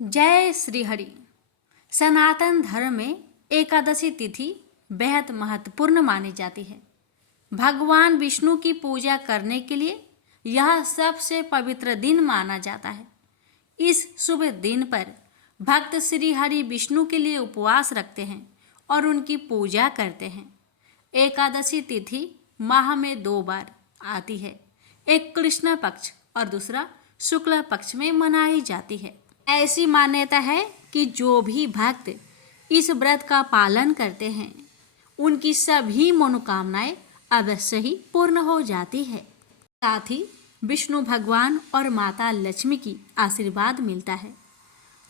जय श्री हरि। सनातन धर्म में एकादशी तिथि बेहद महत्वपूर्ण मानी जाती है। भगवान विष्णु की पूजा करने के लिए यह सबसे पवित्र दिन माना जाता है। इस शुभ दिन पर भक्त श्री हरि विष्णु के लिए उपवास रखते हैं और उनकी पूजा करते हैं। एकादशी तिथि माह में 2 बार आती है, एक कृष्ण पक्ष और दूसरा शुक्ल पक्ष में मनाई जाती है। ऐसी मान्यता है कि जो भी भक्त इस व्रत का पालन करते हैं उनकी सभी मनोकामनाएं अवश्य ही पूर्ण हो जाती है। साथ ही विष्णु भगवान और माता लक्ष्मी की आशीर्वाद मिलता है।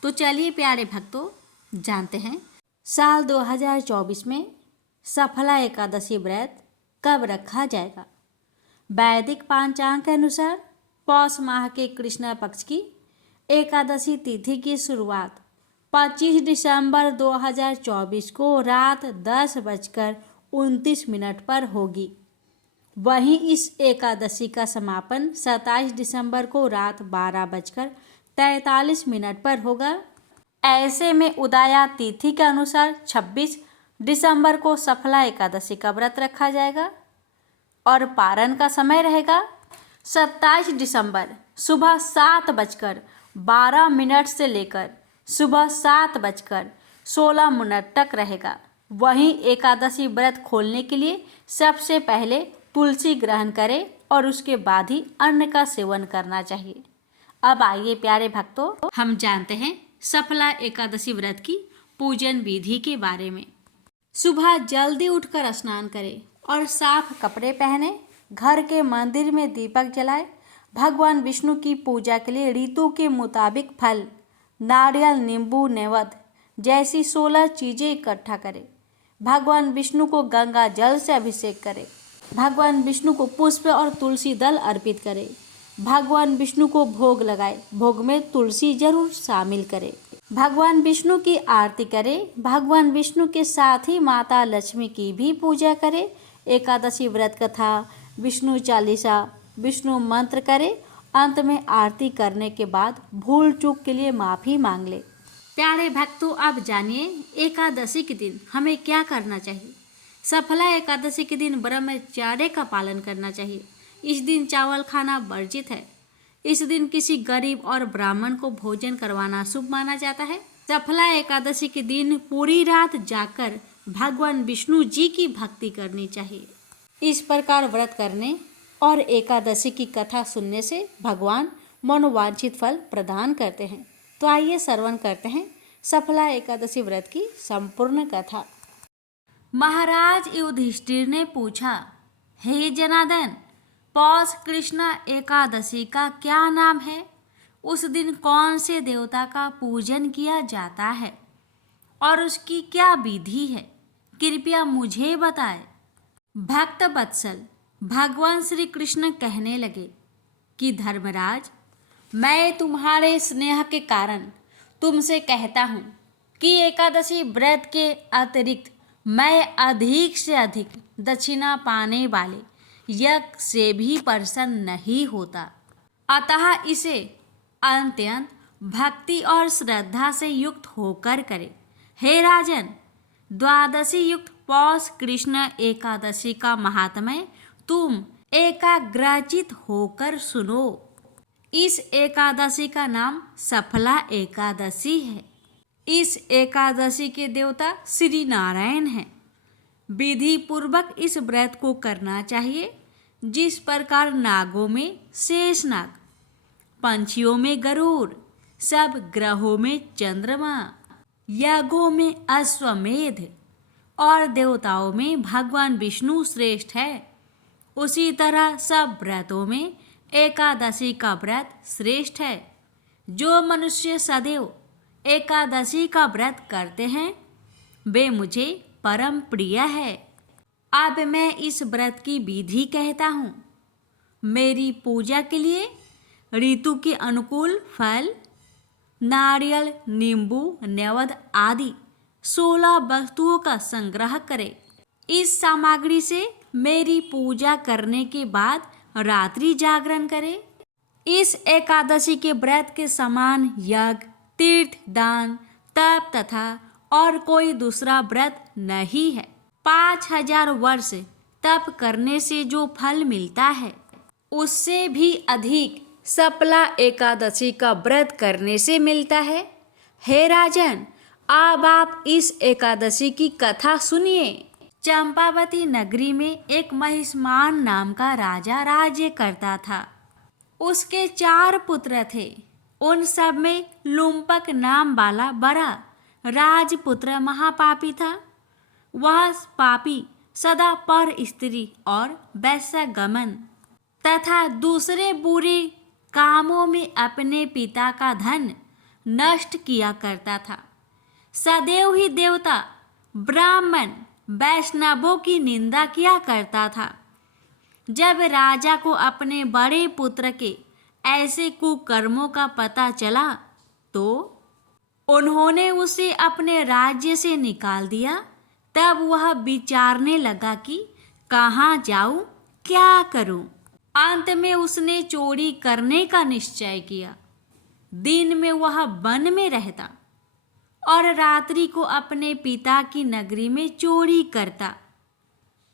तो चलिए प्यारे भक्तों, जानते हैं साल 2024 में सफला एकादशी व्रत कब रखा जाएगा। वैदिक पंचांग के अनुसार पौष माह के कृष्ण पक्ष की एकादशी तिथि की शुरुआत 25 दिसंबर 2024 को रात 10:29 पर होगी। वहीं इस एकादशी का समापन 27 दिसंबर को रात 12:43 पर होगा। ऐसे में उदया तिथि के अनुसार 26 दिसंबर को सफला एकादशी का व्रत रखा जाएगा और पारण का समय रहेगा 27 दिसंबर सुबह 7:12 से लेकर सुबह 7:16 तक रहेगा। वहीं एकादशी व्रत खोलने के लिए सबसे पहले तुलसी ग्रहण करें और उसके बाद ही अन्न का सेवन करना चाहिए। अब आइए प्यारे भक्तों, हम जानते हैं सफला एकादशी व्रत की पूजन विधि के बारे में। सुबह जल्दी उठकर स्नान करें और साफ कपड़े पहने, घर के मंदिर में दीपक जलाएं। भगवान विष्णु की पूजा के लिए ऋतु के मुताबिक फल, नारियल, नींबू, नैवेद्य जैसी 16 चीजें इकट्ठा करें। भगवान विष्णु को गंगा जल से अभिषेक करें। भगवान विष्णु को पुष्प और तुलसी दल अर्पित करें। भगवान विष्णु को भोग लगाए, भोग में तुलसी जरूर शामिल करें। भगवान विष्णु की आरती करें। भगवान विष्णु के साथ ही माता लक्ष्मी की भी पूजा करें। एकादशी व्रत कथा, विष्णु चालीसा, विष्णु मंत्र करें। अंत में आरती करने के बाद भूल चूक के लिए माफ़ी मांग ले। प्यारे भक्तों, अब जानिए एकादशी के दिन हमें क्या करना चाहिए। सफला एकादशी के दिन ब्रह्मचर्य का पालन करना चाहिए। इस दिन चावल खाना वर्जित है। इस दिन किसी गरीब और ब्राह्मण को भोजन करवाना शुभ माना जाता है। सफला एकादशी के दिन पूरी रात जाकर भगवान विष्णु जी की भक्ति करनी चाहिए। इस प्रकार व्रत करने और एकादशी की कथा सुनने से भगवान मनोवांछित फल प्रदान करते हैं। तो आइए श्रवण करते हैं सफला एकादशी व्रत की संपूर्ण कथा। महाराज युधिष्ठिर ने पूछा, हे जनार्दन, पौष कृष्ण एकादशी का क्या नाम है? उस दिन कौन से देवता का पूजन किया जाता है और उसकी क्या विधि है? कृपया मुझे बताएं। भक्त वत्सल भगवान श्री कृष्ण कहने लगे कि धर्मराज, मैं तुम्हारे स्नेह के कारण तुमसे कहता हूँ कि एकादशी व्रत के अतिरिक्त मैं अधिक से अधिक दक्षिणा पाने वाले यज्ञ से भी प्रसन्न नहीं होता। अतः इसे अत्यंत भक्ति और श्रद्धा से युक्त होकर करे। हे राजन, द्वादशी युक्त पौष कृष्ण एकादशी का महात्म्य तुम एकाग्रचित होकर सुनो। इस एकादशी का नाम सफला एकादशी है। इस एकादशी के देवता श्री नारायण हैं। विधि पूर्वक इस व्रत को करना चाहिए। जिस प्रकार नागों में शेषनाग, पंछियों में गरुड़, सब ग्रहों में चंद्रमा, यज्ञों में अश्वमेध और देवताओं में भगवान विष्णु श्रेष्ठ है, उसी तरह सब व्रतों में एकादशी का व्रत श्रेष्ठ है। जो मनुष्य सदैव एकादशी का व्रत करते हैं वे मुझे परम प्रिय है। अब मैं इस व्रत की विधि कहता हूँ। मेरी पूजा के लिए ऋतु के अनुकूल फल, नारियल, नींबू, नैवेद्य आदि 16 वस्तुओं का संग्रह करें। इस सामग्री से मेरी पूजा करने के बाद रात्रि जागरण करें। इस एकादशी के व्रत के समान यज्ञ, तीर्थ, दान, तप तथा और कोई दूसरा व्रत नहीं है। 5000 वर्ष तप करने से जो फल मिलता है उससे भी अधिक सफला एकादशी का व्रत करने से मिलता है। हे राजन, अब आप इस एकादशी की कथा सुनिए। चंपावती नगरी में एक महिष्मान नाम का राजा राज्य करता था। उसके 4 पुत्र थे। उन सब में लुम्पक नाम वाला बड़ा राजपुत्र महापापी था। वह पापी सदा पर स्त्री और वैश्यगमन तथा दूसरे बुरे कामों में अपने पिता का धन नष्ट किया करता था। सदैव ही देवता, ब्राह्मण, वैष्णवों की निंदा किया करता था। जब राजा को अपने बड़े पुत्र के ऐसे कुकर्मों का पता चला तो उन्होंने उसे अपने राज्य से निकाल दिया। तब वह विचारने लगा कि कहाँ जाऊं, क्या करूं। अंत में उसने चोरी करने का निश्चय किया। दिन में वह वन में रहता और रात्रि को अपने पिता की नगरी में चोरी करता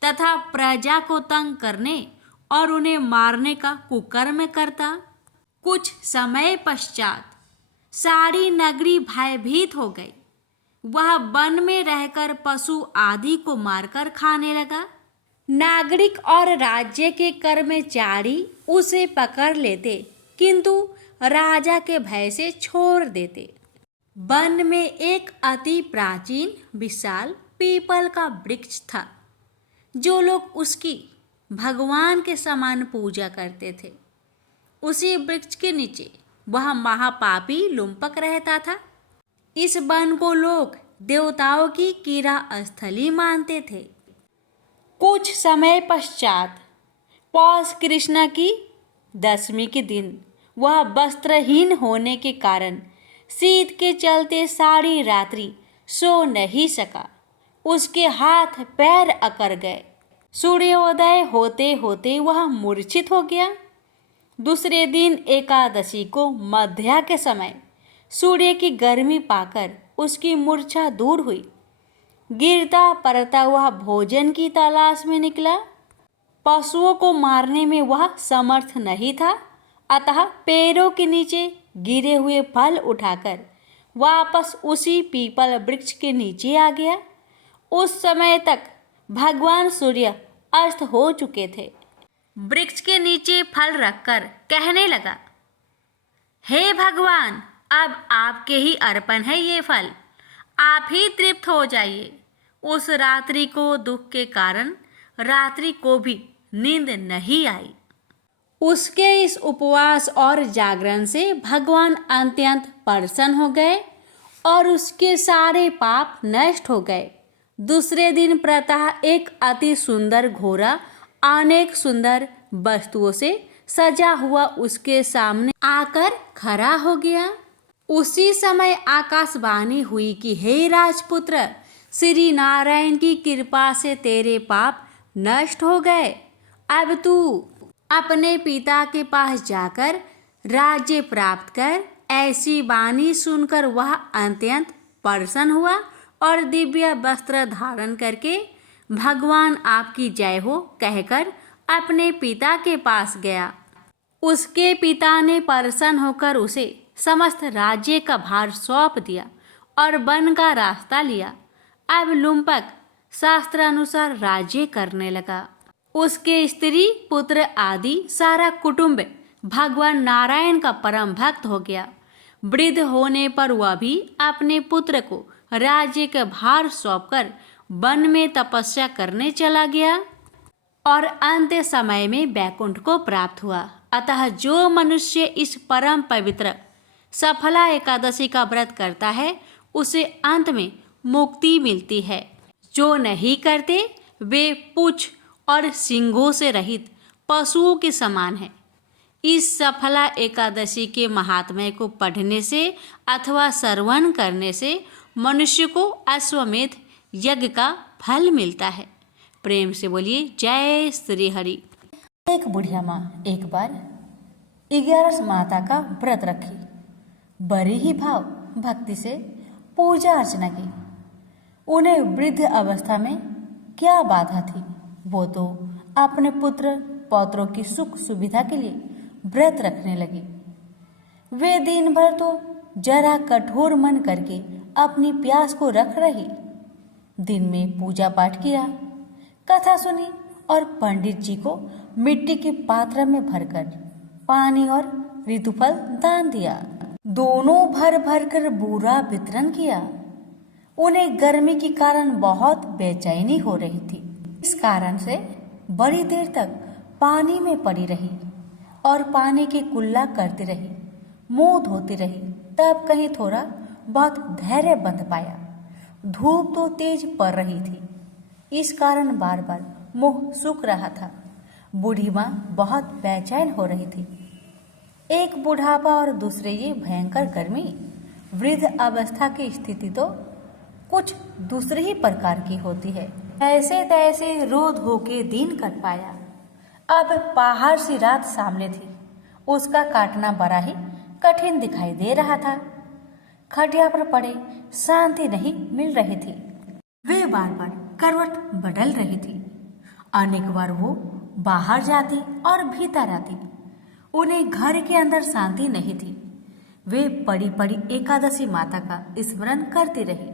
तथा प्रजा को तंग करने और उन्हें मारने का कुकर्म करता। कुछ समय पश्चात सारी नगरी भयभीत हो गई। वह वन में रहकर पशु आदि को मारकर खाने लगा। नागरिक और राज्य के कर्मचारी उसे पकड़ लेते किंतु राजा के भय से छोड़ देते। वन में एक अति प्राचीन विशाल पीपल का वृक्ष था। जो लोग उसकी भगवान के समान पूजा करते थे। उसी वृक्ष के नीचे वह महापापी लुम्पक रहता था। इस वन को लोग देवताओं की कीड़ा स्थली मानते थे। कुछ समय पश्चात पौष कृष्ण की दशमी के दिन वह वस्त्रहीन होने के कारण शीत के चलते सारी रात्रि सो नहीं सका। उसके हाथ पैर अकड़ गए। सूर्योदय होते होते वह मूर्छित हो गया। दूसरे दिन एकादशी को मध्या के समय सूर्य की गर्मी पाकर उसकी मूर्छा दूर हुई। गिरता पड़ता वह भोजन की तलाश में निकला। पशुओं को मारने में वह समर्थ नहीं था, अतः पैरों के नीचे गिरे हुए फल उठाकर वापस उसी पीपल वृक्ष के नीचे आ गया। उस समय तक भगवान सूर्य अस्त हो चुके थे। वृक्ष के नीचे फल रखकर कहने लगा, हे भगवान, अब आपके ही अर्पण है ये फल, आप ही तृप्त हो जाइए। उस रात्रि को दुख के कारण रात्रि को भी नींद नहीं आई। उसके इस उपवास और जागरण से भगवान अत्यंत प्रसन्न हो गए और उसके सारे पाप नष्ट हो गए। दूसरे दिन प्रातः एक अति सुंदर घोड़ा अनेक सुंदर वस्तुओं से सजा हुआ उसके सामने आकर खड़ा हो गया। उसी समय आकाशवाणी हुई कि हे राजपुत्र, श्री नारायण की कृपा से तेरे पाप नष्ट हो गए। अब तू अपने पिता के पास जाकर राज्य प्राप्त कर। ऐसी वाणी सुनकर वह अत्यंत प्रसन्न हुआ और दिव्य वस्त्र धारण करके भगवान आपकी जय हो कहकर अपने पिता के पास गया। उसके पिता ने प्रसन्न होकर उसे समस्त राज्य का भार सौंप दिया और वन का रास्ता लिया। अब लुम्पक शास्त्रानुसार राज्य करने लगा। उसके स्त्री, पुत्र आदि सारा कुटुंब भगवान नारायण का परम भक्त हो गया। वृद्ध होने पर वह भी अपने पुत्र को राज्य का भार सौंपकर वन में तपस्या करने चला गया और अंत समय में वैकुंठ को प्राप्त हुआ। अतः जो मनुष्य इस परम पवित्र सफला एकादशी का व्रत करता है उसे अंत में मुक्ति मिलती है। जो नहीं करते वे पूंछ और सींगों से रहित पशुओं के समान है। इस सफला एकादशी के महात्म्य को पढ़ने से अथवा श्रवण करने से मनुष्य को अश्वमेध यज्ञ का फल मिलता है। प्रेम से बोलिए जय श्री हरि। एक बुढ़िया माँ एक बार 11 माता का व्रत रखी। बड़े ही भाव भक्ति से पूजा अर्चना की। उन्हें वृद्ध अवस्था में क्या बाधा थी, वो तो अपने पुत्र पौत्रों की सुख सुविधा के लिए व्रत रखने लगी। वे दिन भर तो जरा कठोर मन करके अपनी प्यास को रख रही। दिन में पूजा पाठ किया, कथा सुनी और पंडित जी को मिट्टी के पात्र में भरकर पानी और ऋतुफल दान दिया। दोनों भर भर कर बूरा वितरण किया। उन्हें गर्मी के कारण बहुत बेचैनी हो रही थी। इस कारण से बड़ी देर तक पानी में पड़ी रही और पानी की कुल्ला करती रही, मुंह धोती रही। तब कहीं थोड़ा बहुत धैर्य बंध पाया। धूप तो तेज पड़ रही थी, इस कारण बार बार मुंह सूख रहा था। बूढ़ी माँ बहुत बेचैन हो रही थी। एक बुढ़ापा और दूसरे ये भयंकर गर्मी। वृद्ध अवस्था की स्थिति तो कुछ दूसरे ही प्रकार की होती है। ऐसे तैसे रो धो के दिन कट पाया। अब पहाड़ सी रात सामने थी, उसका काटना बड़ा ही कठिन दिखाई दे रहा था। खटिया पर पड़े शांति नहीं मिल रही थी। वे बार बार करवट बदल रही थी। अनेक बार वो बाहर जाती और भीतर आती। उन्हें घर के अंदर शांति नहीं थी। वे पड़ी पड़ी एकादशी माता का स्मरण करती रही।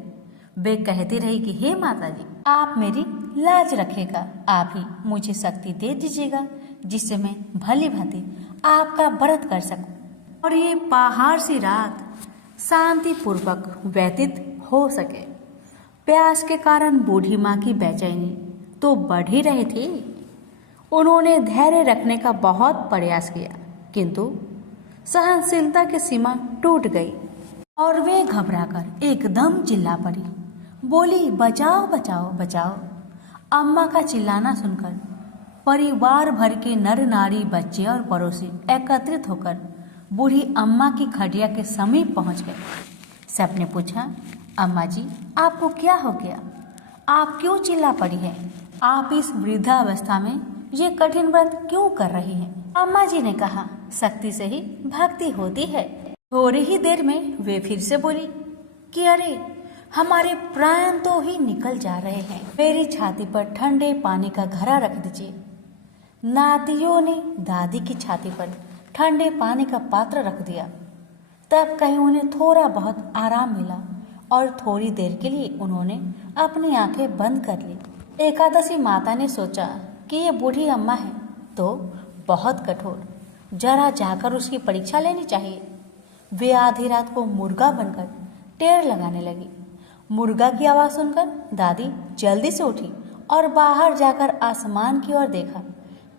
वे कहती रही कि हे माता जी, आप मेरी लाज रखेगा, आप ही मुझे शक्ति दे दीजिएगा जिससे मैं भली भांति आपका व्रत कर सकूं और ये पहाड़ सी रात शांति पूर्वक व्यतीत हो सके। प्यास के कारण बूढ़ी माँ की बेचैनी तो बढ़ ही रही थी। उन्होंने धैर्य रखने का बहुत प्रयास किया, किंतु सहनशीलता की सीमा टूट गई और वे घबराकर एकदम चिल्ला पड़ी। बोली, बचाओ बचाओ बचाओ। अम्मा का चिल्लाना सुनकर परिवार भर के नर नारी, बच्चे और पड़ोसी एकत्रित होकर बूढ़ी अम्मा की खटिया के समीप पहुंच गए। सबने पूछा, अम्मा जी आपको क्या हो गया? आप क्यों चिल्ला पड़ी हैं? आप इस वृद्धावस्था में ये कठिन व्रत क्यों कर रही हैं? अम्मा जी ने कहा, शक्ति से ही भक्ति होती है। थोड़ी ही देर में वे फिर से बोली कि अरे हमारे प्राण तो ही निकल जा रहे हैं। मेरी छाती पर ठंडे पानी का घड़ा रख दीजिए। नातियों ने दादी की छाती पर ठंडे पानी का पात्र रख दिया। तब कहीं उन्हें थोड़ा बहुत आराम मिला और थोड़ी देर के लिए उन्होंने अपनी आंखें बंद कर ली। एकादशी माता ने सोचा कि ये बूढ़ी अम्मा है तो बहुत कठोर, जरा जाकर उसकी परीक्षा लेनी चाहिए। वे आधी रात को मुर्गा बनकर टेर लगाने लगी। मुर्गा की आवाज़ सुनकर दादी जल्दी से उठी और बाहर जाकर आसमान की ओर देखा,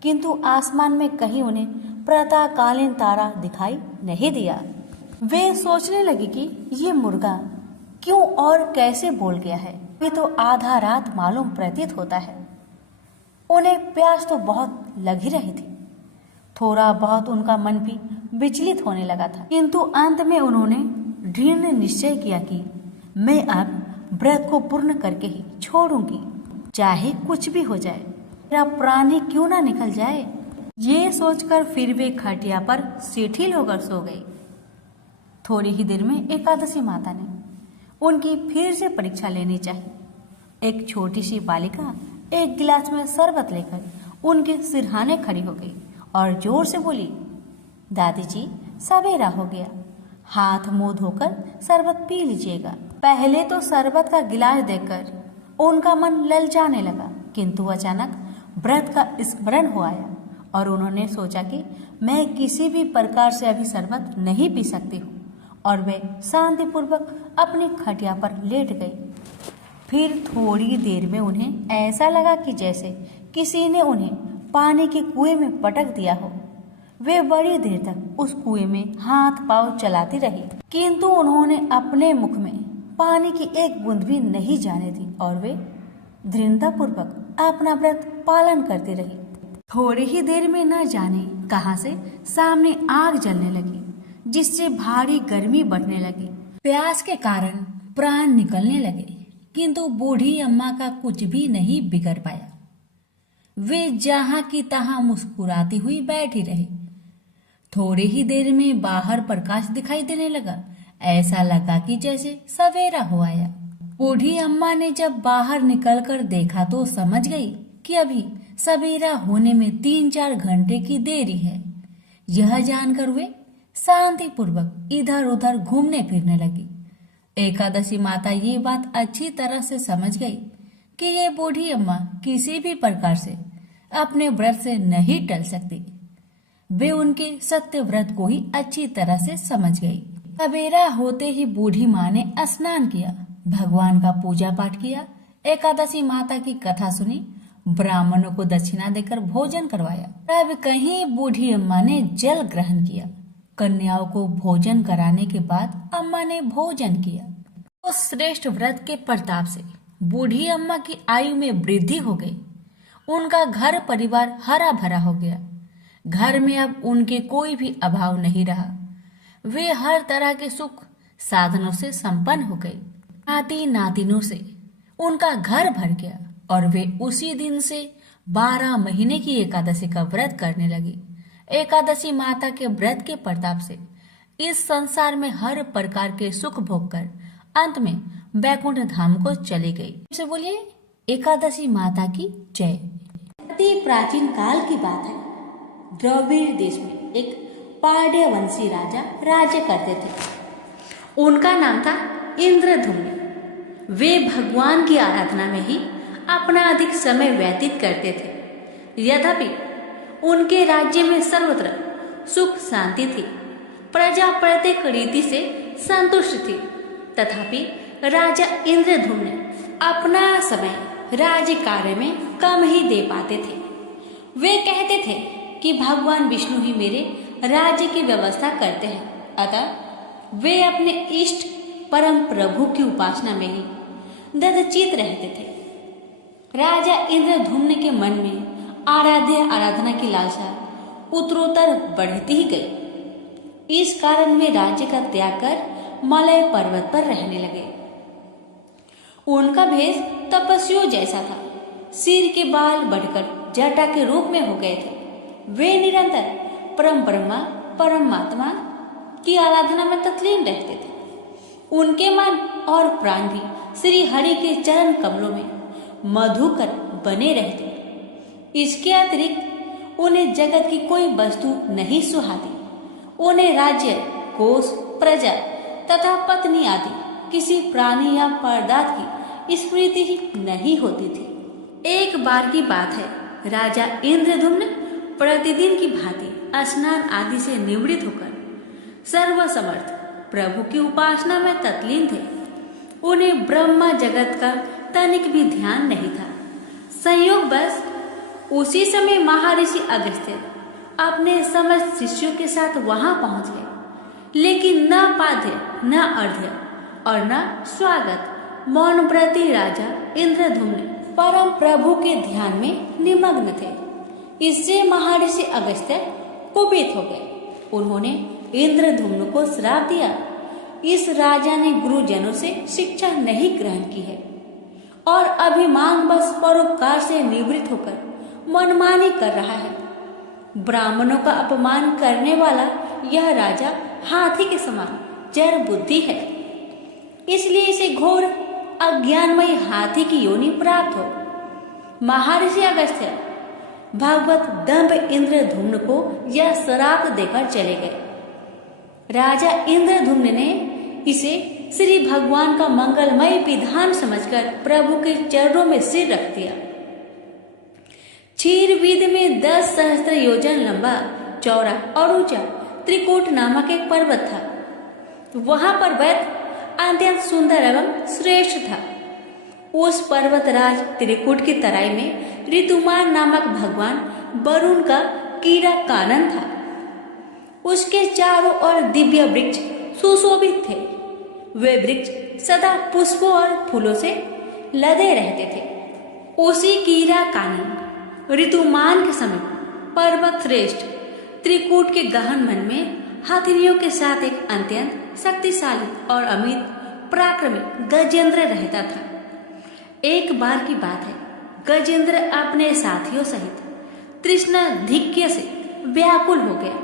किंतु आसमान में कहीं उन्हें प्रातःकालीन तारा दिखाई नहीं दिया। वे सोचने लगी कि ये मुर्गा क्यों और कैसे बोल गया है। ये तो आधा रात मालूम प्रतीत होता है। उन्हें प्यास तो बहुत लग ही रही थी। थोड़ा बहुत उनका मन भी विचलित होने लगा था, किंतु अंत में उन्होंने दृढ़ निश्चय किया कि मैं अब व्रत को पूर्ण करके ही छोड़ूंगी, चाहे कुछ भी हो जाए, मेरा प्राण ही क्यों ना निकल जाए। ये सोचकर फिर वे खटिया पर शिथिल होकर सो गई। थोड़ी ही देर में एकादशी माता ने उनकी फिर से परीक्षा लेनी चाहिए। एक छोटी सी बालिका एक गिलास में शरबत लेकर उनके सिरहाने खड़ी हो गई और जोर से बोली, दादी जी सवेरा हो गया, हाथ मुंह धोकर शरबत पी लीजिएगा। पहले तो शरबत का गिलास देखकर उनका मन ललचाने लगा, किंतु अचानक व्रत का स्मरण हो आया और उन्होंने सोचा कि मैं किसी भी प्रकार से अभी शरबत नहीं पी सकती हूँ और वे शांतिपूर्वक अपनी खटिया पर लेट गई। फिर थोड़ी देर में उन्हें ऐसा लगा कि जैसे किसी ने उन्हें पानी के कुएं में पटक दिया हो। वे बड़ी देर तक उस कुएं में हाथ पांव चलाती रही, किंतु उन्होंने अपने मुख में पानी की एक बूंद भी नहीं जाने दी और वे दृढ़तापूर्वक अपना व्रत पालन करती रही। थोड़ी ही देर में न जाने कहां से सामने आग जलने लगी, जिससे भारी गर्मी बढ़ने लगी। प्यास के कारण प्राण निकलने लगे, किंतु बूढ़ी अम्मा का कुछ भी नहीं बिगड़ पाया। वे जहां की तहां मुस्कुराती हुई बैठी रही। थोड़ी ही देर में बाहर प्रकाश दिखाई देने लगा। ऐसा लगा कि जैसे सवेरा हो आया। बूढ़ी अम्मा ने जब बाहर निकलकर देखा तो समझ गई कि अभी सवेरा होने में 3-4 घंटे की देरी है। यह जानकर वे शांतिपूर्वक इधर उधर घूमने फिरने लगी। एकादशी माता ये बात अच्छी तरह से समझ गई कि ये बूढ़ी अम्मा किसी भी प्रकार से अपने व्रत से नहीं टल सकती। वे उनके सत्य व्रत को ही अच्छी तरह से समझ गई। सवेरा होते ही बूढ़ी माँ ने स्नान किया, भगवान का पूजा पाठ किया, एकादशी माता की कथा सुनी, ब्राह्मणों को दक्षिणा देकर भोजन करवाया। तब कहीं बूढ़ी अम्मा ने जल ग्रहण किया। कन्याओं को भोजन कराने के बाद अम्मा ने भोजन किया। उस श्रेष्ठ व्रत के प्रताप से बूढ़ी अम्मा की आयु में वृद्धि हो गई। उनका घर परिवार हरा भरा हो गया। घर में अब उनके कोई भी अभाव नहीं रहा। वे हर तरह के सुख साधनों से संपन्न हो गई। नाती नातिनों से उनका घर भर गया और वे उसी दिन से 12 महीने की एकादशी का व्रत करने लगी। एकादशी माता के व्रत के प्रताप से इस संसार में हर प्रकार के सुख भोग कर अंत में बैकुंठ धाम को चली गई। से बोलिए एकादशी माता की जय। अति प्राचीन काल की बात है। द्रविड़ देश में एक पांड्यवंशी राजा राज्य करते थे। उनका नाम था इंद्रधुम्न। वे भगवान की आराधना में ही अपना अधिक समय व्यतीत करते थे। यद्यपि उनके राज्य में सर्वत्र सुख शांति थी, प्रजा प्रत्येक रीति से संतुष्ट थी, तथापि राजा इंद्रधुम्न अपना समय राज्य कार्य में कम ही दे पाते थे। वे कहते थे कि भगवान विष्णु ही मेरे राज्य की व्यवस्था करते हैं, अतः वे अपने इष्ट परम प्रभु की उपासना में ही ददचित रहते थे। राजा इंद्रधुम्न के मन में आराधना की लालसा उत्तरोत्तर बढ़ती ही गई। इस कारण वे राज्य का त्याग कर मलय पर्वत पर रहने लगे। उनका भेष तपस्वियों जैसा था। सिर के बाल बढ़कर जटा के रूप में हो गए थे। वे निरंतर परम ब्रह्मा परमात्मा की आराधना में तत्लीन रहते थे। उनके मन और प्राण भी श्री हरि के चरण कमलों में मधुकर बने रहते। इसके अतिरिक्त उन्हें जगत की कोई वस्तु नहीं सुहाती। उन्हें राज्य, कोष, प्रजा तथा पत्नी आदि किसी प्राणी या पदार्थ की स्मृति ही नहीं होती थी। एक बार की बात है, राजा इंद्रधुम्न प्रतिदिन की भांति स्नान आदि से निवृत्त होकर सर्वसमर्थ प्रभु की उपासना में तत्लीन थे। उन्हें ब्रह्मा जगत का तनिक भी ध्यान नहीं था। संयोग बस उसी समय महर्षि अगस्त्य अपने समस्त शिष्यों के साथ वहां पहुंच गए, लेकिन न पाद्य न अर्घ्य और न स्वागत। मौन व्रती राजा इंद्रधुम्न परम प्रभु के ध्यान में निमग्न थे। इससे महर्षि अगस्त्य कुपित हो गए। उन्होंने इंद्रधुम्न को श्राप दिया, इस राजा ने गुरुजनों से शिक्षा नहीं ग्रहण की है और अभिमान बस परोपकार से निवृत्त होकर मनमानी कर रहा है। ब्राह्मणों का अपमान करने वाला यह राजा हाथी के समान जड़ बुद्धि है, इसलिए इसे घोर अज्ञानमय हाथी की योनि प्राप्त हो। महर्षि अगस्त्य भगवत दंभ इंद्रधुम्न को यह श्राप देकर चले गए। राजा इंद्रधुम्न ने इसे श्री भगवान का मंगलमय विधान समझकर प्रभु के चरणों में सिर रख दिया। क्षीरवीद में 10 सहस्त्र योजन लंबा, चौड़ा और ऊंचा त्रिकूट नामक एक पर्वत था। वहां पर वैद्य अत्यंत सुंदर एवं श्रेष्ठ था। उस पर्वतराज त्रिकूट की तराई में ऋतुमान नामक भगवान वरुण का कीड़ा कानन था। उसके चारों ओर दिव्य वृक्ष सुशोभित थे। वे वृक्ष सदा पुष्पों और फूलों से लदे रहते थे। उसी कीड़ा कानन ऋतुमान के समीप पर्वत श्रेष्ठ त्रिकूट के गहन वन में हथिनियों के साथ एक अत्यंत शक्तिशाली और अमित पराक्रमी गजेंद्र रहता था। एक बार की बात है, गजेंद्र अपने साथियों सहित तृष्णाधिक्य से व्याकुल हो गया।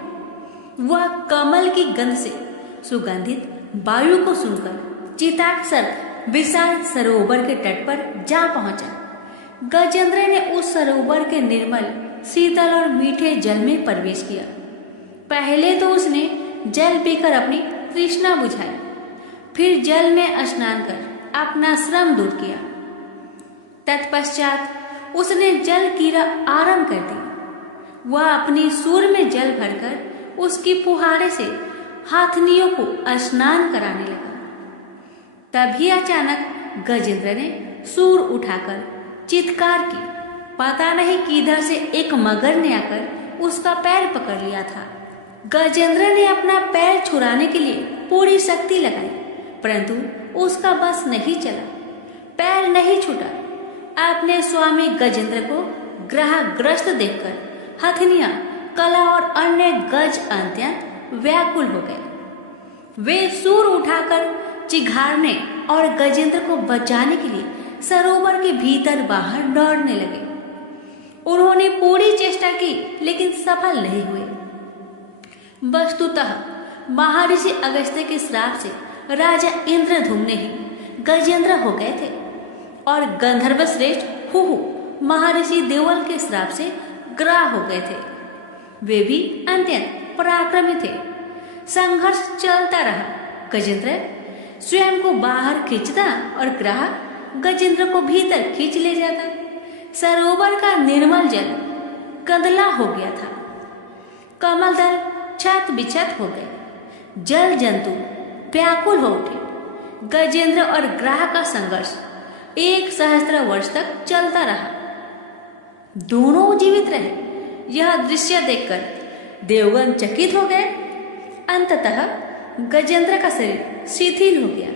वह कमल की गंध से सुगंधित वायु को सुनकर चिताक्षर विशाल सरोवर के तट पर जा पहुंचा। गजेंद्र ने उस सरोवर के निर्मल, शीतल और मीठे जल में प्रवेश किया। पहले तो उसने जल पीकर अपनी तृष्णा बुझाई, फिर जल में स्नान कर अपना श्रम दूर किया। तत्पश्चात उसने जल क्रीड़ा आरंभ कर दी। वह अपनी सूर में जल भरकर उसकी फुहारे से हाथनियों को स्नान कराने लगा। तभी अचानक गजेंद्र ने सूर उठाकर चित्कार की। पता नहीं किधर से एक मगर ने आकर उसका पैर पकड़ लिया था। गजेंद्र ने अपना पैर छुड़ाने के लिए पूरी शक्ति लगाई, परंतु उसका बस नहीं चला, पैर नहीं छूटा। अपने स्वामी गजेंद्र को ग्रहग्रस्त देखकर हथनियां, कला और अन्य गज अत्यंत व्याकुल हो गए। वे सूर उठाकर चिघाड़ने और गजेंद्र को बचाने के लिए सरोवर के भीतर बाहर दौड़ने लगे। उन्होंने पूरी चेष्टा की, लेकिन सफल नहीं हुए। वस्तुतः महर्षि अगस्त्य के श्राप से राजा इंद्रधुम्न ही गजेंद्र हो गए थे और गंधर्व श्रेष्ठ हुहु महर्षि देवल के श्राप से ग्रह हो गए थे। वे भी अत्यंत पराक्रमी थे। संघर्ष चलता रहा। गजेंद्र स्वयं को बाहर खींचता और ग्रह गजेंद्र को भीतर खींच ले जाता। सरोवर का निर्मल जल कंदला हो गया था। कमल दल छत बिछत हो गए। जल जंतु व्याकुल हो उठे। गजेंद्र और ग्रह का संघर्ष 1 सहस्त्र वर्ष तक चलता रहा। दोनों जीवित रहे। यह दृश्य देखकर देवगण चकित हो गए। अंततः गजेंद्र का शरीर शिथिल हो गया।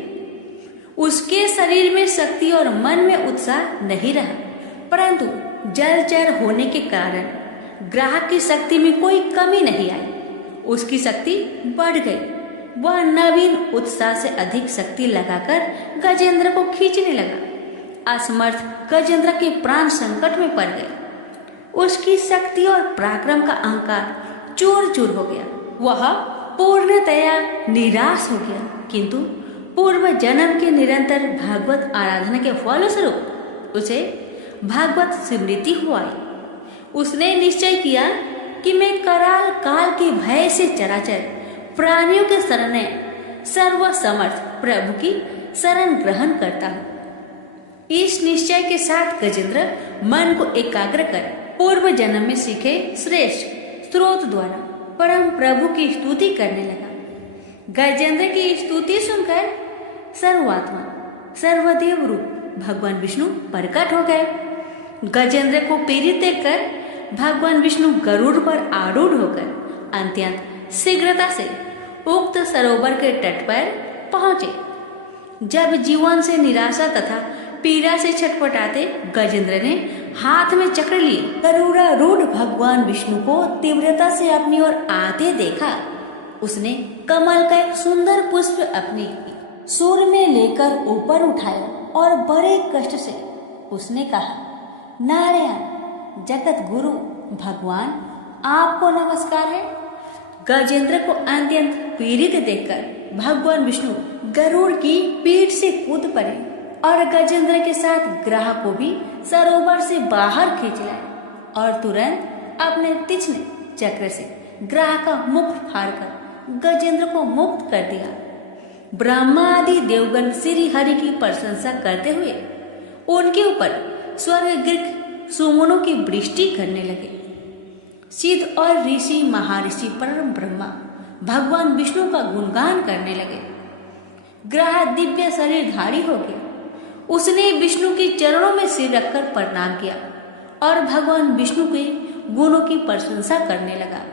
उसके शरीर में शक्ति और मन में उत्साह नहीं रहा, परंतु जलचर होने के कारण ग्रह की शक्ति में कोई कमी नहीं आई। उसकी शक्ति बढ़ गई। वह नवीन उत्साह से अधिक शक्ति लगाकर गजेंद्र को खींचने लगा। असमर्थ गजेंद्र के प्राण संकट में पड़ गए। उसकी शक्ति और पराक्रम का अहंकार चूर चूर हो गया। वह पूर्णतया निराश हो गया, किंतु पूर्व जन्म के निरंतर भागवत आराधना के फलस्वरूप उसे भागवत स्मृति हो आई। उसने निश्चय किया कि मैं कराल काल के भय से चराचर प्राणियों के शरण सर्वसमर्थ प्रभु की शरण ग्रहण करता हूँ। इस निश्चय के साथ गजेंद्र मन को एकाग्र कर पूर्व जन्म में सीखे श्रेष्ठ स्रोत द्वारा परम प्रभु की स्तुति करने लगा। गजेंद्र की स्तुति सुनकर सर्वात्मा सर्वदेव रूप भगवान विष्णु प्रकट हो गए। गजेंद्र को पीड़ित देखकर भगवान विष्णु गरुड़ पर आरूढ़ होकर अत्यंत शीघ्रता से उक्त सरोवर के तट पर पहुंचे। जब जीवन से निराशा तथा पीड़ा से छटपटाते गजेंद्र ने हाथ में चक्र लिए गरुड़ारूढ़ भगवान विष्णु को तीव्रता से अपनी ओर आते देखा। उसने कमल का एक सुंदर पुष्प अपनी सूर में लेकर ऊपर उठाया और बड़े कष्ट से उसने कहा, नारायण जगत गुरु भगवान, आपको नमस्कार है। गजेंद्र को अत्यंत पीड़ित देखकर भगवान विष्णु गरुड़ की पीठ से कूद पड़े और गजेंद्र के साथ ग्रह को भी सरोवर से बाहर खींच लाए और तुरंत अपने तीक्ष्ण चक्र से ग्रह का मुख फाड़कर गजेंद्र को मुक्त कर दिया। ब्रह्मा आदि देवगण श्री हरि की प्रशंसा करते हुए उनके ऊपर स्वर्ग सुमनों की वृष्टि करने लगे। सिद्ध और ऋषि महर्षि परम ब्रह्मा भगवान विष्णु का गुणगान करने लगे। ग्रह दिव्य शरीरधारी हो गया। उसने विष्णु के चरणों में सिर रखकर प्रणाम किया और भगवान विष्णु के गुणों की प्रशंसा करने लगा।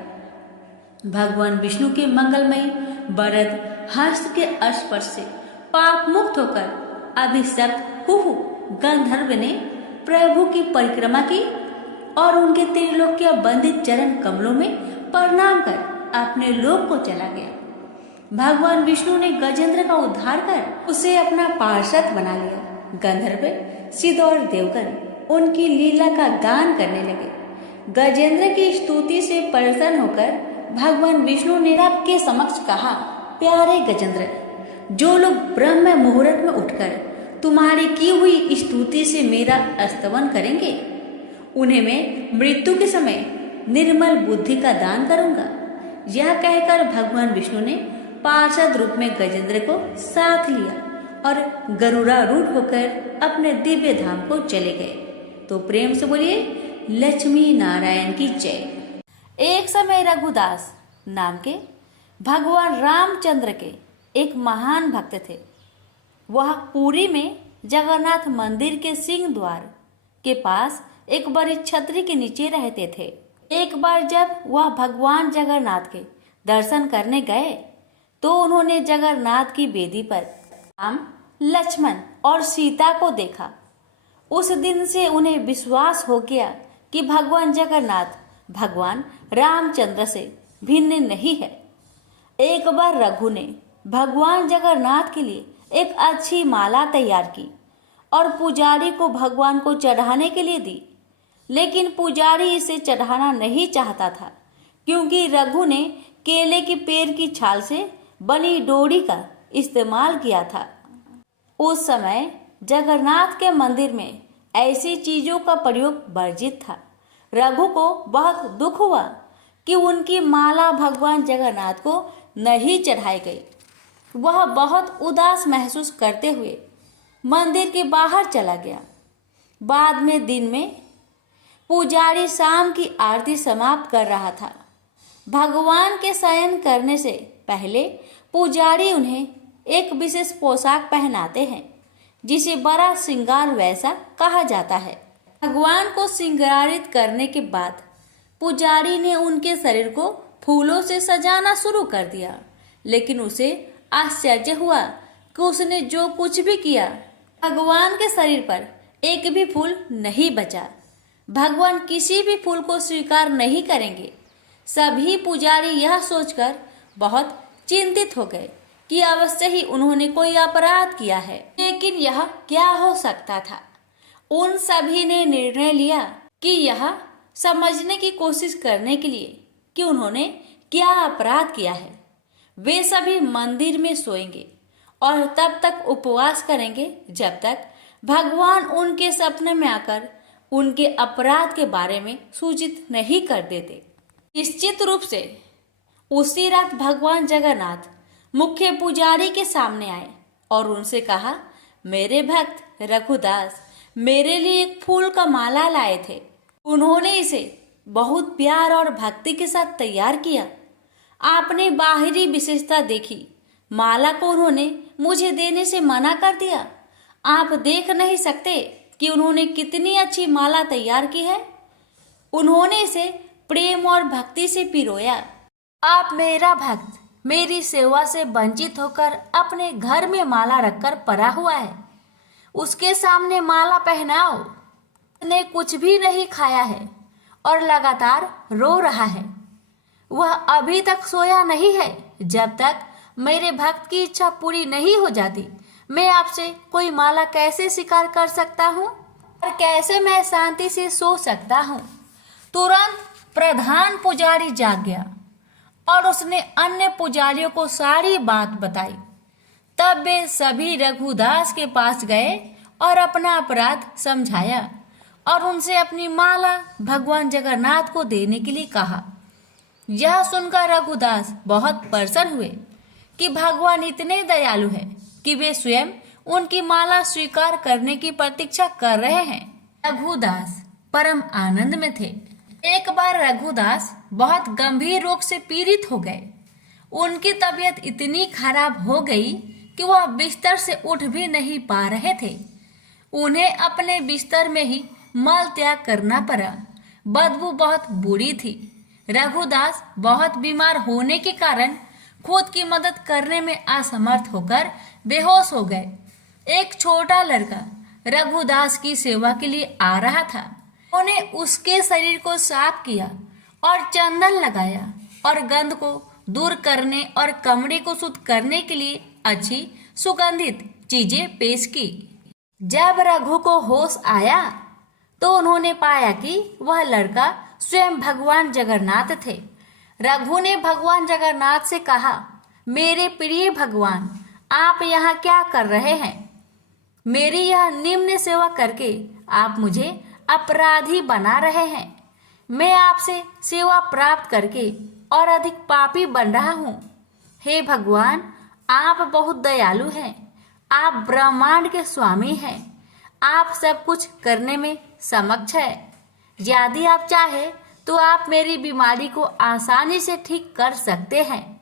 भगवान विष्णु के मंगलमय वरद हस्त के स्पर्श से पाप मुक्त होकर अभिशप्त हुहु गंधर्व ने प्रभु की परिक्रमा की और उनके त्रिलोक्य बंदित चरण कमलों में प्रणाम कर अपने लोक को चला गया। भगवान विष्णु ने गजेंद्र का उद्धार कर उसे अपना पार्षद बना लिया। गंधर्व सिद्ध और देवगण उनकी लीला का गान करने लगे। गजेंद्र की स्तुति से प्रसन्न होकर भगवान विष्णु ने सबके समक्ष कहा, प्यारे गजेंद्र, जो लोग ब्रह्म मुहूर्त में उठकर तुम्हारी की हुई स्तुति से मेरा स्तवन करेंगे, उन्हें मैं मृत्यु के समय निर्मल बुद्धि का दान करूंगा। यह कहकर भगवान विष्णु ने पार्षद रूप में गजेंद्र को साथ लिया और गरुड़ारूढ़ होकर अपने दिव्य धाम को चले गए। तो प्रेम से बोलिए लक्ष्मी नारायण की जय। एक समय रघुदास नाम के भगवान रामचंद्र के एक महान भक्त थे। वह पुरी में जगन्नाथ मंदिर के सिंह द्वार के पास एक बड़ी छतरी के नीचे रहते थे। एक बार जब वह भगवान जगन्नाथ के दर्शन करने गए तो उन्होंने जगन्नाथ की वेदी पर राम, लक्ष्मण और सीता को देखा। उस दिन से उन्हें विश्वास हो गया कि भगवान जगन्नाथ भगवान रामचंद्र से भिन्न नहीं है। एक बार रघु ने भगवान जगन्नाथ के लिए एक अच्छी माला तैयार की और पुजारी को भगवान को चढ़ाने के लिए दी, लेकिन पुजारी इसे चढ़ाना नहीं चाहता था क्योंकि रघु ने केले के पेड़ की छाल से बनी डोरी का इस्तेमाल किया था। उस समय जगन्नाथ के मंदिर में ऐसी चीजों का प्रयोग वर्जित था। रघु को बहुत दुख हुआ कि उनकी माला भगवान जगन्नाथ को नहीं चढ़ाई गई। वह बहुत उदास महसूस करते हुए मंदिर के बाहर चला गया। बाद में दिन में पुजारी शाम की आरती समाप्त कर रहा था। भगवान के शयन करने से पहले पुजारी उन्हें एक विशेष पोशाक पहनाते हैं जिसे बड़ा श्रृंगार वैसा कहा जाता है। भगवान को श्रृंगारित करने के बाद पुजारी ने उनके शरीर को फूलों से सजाना शुरू कर दिया, लेकिन उसे आश्चर्य हुआ कि उसने जो कुछ भी किया भगवान के शरीर पर एक भी फूल नहीं बचा। भगवान किसी भी फूल को स्वीकार नहीं करेंगे। सभी पुजारी यह सोचकर बहुत चिंतित हो गए कि अवश्य ही उन्होंने कोई अपराध किया है, लेकिन यह क्या हो सकता था। उन सभी ने निर्णय लिया कि यह समझने की कोशिश करने के लिए कि उन्होंने क्या अपराध किया है। वे सभी मंदिर में सोएंगे और तब तक उपवास करेंगे जब तक भगवान उनके सपने में आकर उनके अपराध के बारे में सूचित नहीं कर देते। निश्चित रूप से उसी रात भगवान जगन्नाथ मुख्य पुजारी के सामने आए और उनसे कहा, मेरे भक्त रघुदास मेरे लिए एक फूल का माला लाए थे। उन्होंने इसे बहुत प्यार और भक्ति के साथ तैयार किया। आपने बाहरी विशेषता देखी, माला को उन्होंने मुझे देने से मना कर दिया। आप देख नहीं सकते कि उन्होंने कितनी अच्छी माला तैयार की है। उन्होंने इसे प्रेम और भक्ति से पिरोया। आप मेरा भक्त मेरी सेवा से वंचित होकर अपने घर में माला रखकर पड़ा हुआ है, उसके सामने माला पहनाओ। उसने कुछ भी नहीं खाया है और लगातार रो रहा है। वह अभी तक सोया नहीं है। जब तक मेरे भक्त की इच्छा पूरी नहीं हो जाती, मैं आपसे कोई माला कैसे स्वीकार कर सकता हूँ और कैसे मैं शांति से सो सकता हूँ। तुरंत प्रधान पुजारी जाग गया और उसने अन्य पुजारियों को सारी बात बताई। तब वे सभी रघुदास के पास गए और अपना अपराध समझाया और उनसे अपनी माला भगवान जगन्नाथ को देने के लिए कहा। यह सुनकर रघुदास बहुत प्रसन्न हुए कि भगवान इतने दयालु हैं कि वे स्वयं उनकी माला स्वीकार करने की प्रतीक्षा कर रहे हैं। रघुदास परम आनंद में थे। एक बार रघुदास बहुत गंभीर रोग से पीड़ित हो गए। उनकी तबीयत इतनी खराब हो गई कि वह बिस्तर से उठ भी नहीं पा रहे थे। उन्हें अपने बिस्तर में ही मल त्याग करना पड़ा। बदबू बहुत बुरी थी। रघुदास बहुत बीमार होने के कारण खुद की मदद करने में असमर्थ होकर बेहोश हो गए। एक छोटा लड़का रघुदास की सेवा के लिए आ रहा था। उन्होंने उसके शरीर को साफ किया और चंदन लगाया और गंध को दूर करने और कमरे को शुद्ध करने के लिए अच्छी सुगंधित चीजें पेश की। जब रघु को होश आया तो उन्होंने पाया कि वह लड़का स्वयं भगवान जगन्नाथ थे। रघु ने भगवान जगन्नाथ से कहा, मेरे प्रिय भगवान, आप यहाँ क्या कर रहे हैं? मेरी यह निम्न सेवा करके आप मुझे अपराधी बना रहे हैं। मैं आपसे सेवा प्राप्त करके और अधिक पापी बन रहा हूँ। हे भगवान, आप बहुत दयालु हैं। आप ब्रह्मांड के स्वामी हैं। आप सब कुछ करने में समक्ष है। यदि आप चाहे तो आप मेरी बीमारी को आसानी से ठीक कर सकते हैं।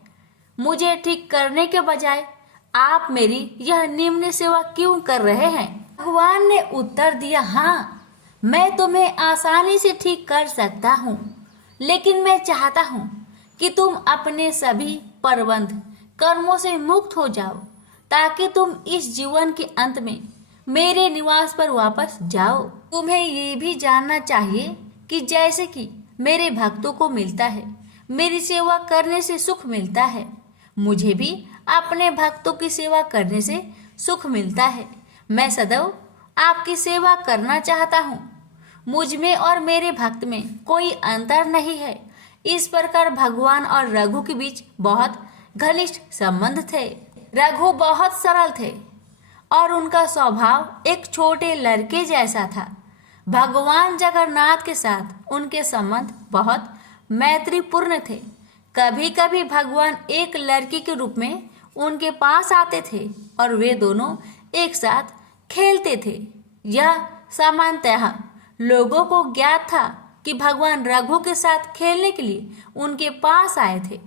मुझे ठीक करने के बजाय आप मेरी यह निम्न सेवा क्यों कर रहे हैं? भगवान ने उत्तर दिया, हाँ, मैं तुम्हें आसानी से ठीक कर सकता हूँ, लेकिन मैं चाहता हूँ कि तुम अपने सभी प्रबंध कर्मों से मुक्त हो जाओ, ताकि तुम इस जीवन के अंत में मेरे निवास पर वापस जाओ। तुम्हें ये भी जानना चाहिए कि जैसे कि मेरे भक्तों को मिलता है, मेरी सेवा करने से सुख मिलता है, मुझे भी अपने भक्तों की सेवा करने से सुख मिलता है। मैं सदैव आपकी सेवा करना चाहता हूँ। मुझ में और मेरे भक्त में कोई अंतर नहीं है। इस प्रकार भगवान और रघु के बीच बहुत घनिष्ठ संबंध थे। रघु बहुत सरल थे और उनका स्वभाव एक छोटे लड़के जैसा था। भगवान जगन्नाथ के साथ उनके संबंध बहुत मैत्रीपूर्ण थे। कभी कभी भगवान एक लड़की के रूप में उनके पास आते थे और वे दोनों एक साथ खेलते थे। यह सामान्यतः लोगों को ज्ञात था कि भगवान रघु के साथ खेलने के लिए उनके पास आए थे।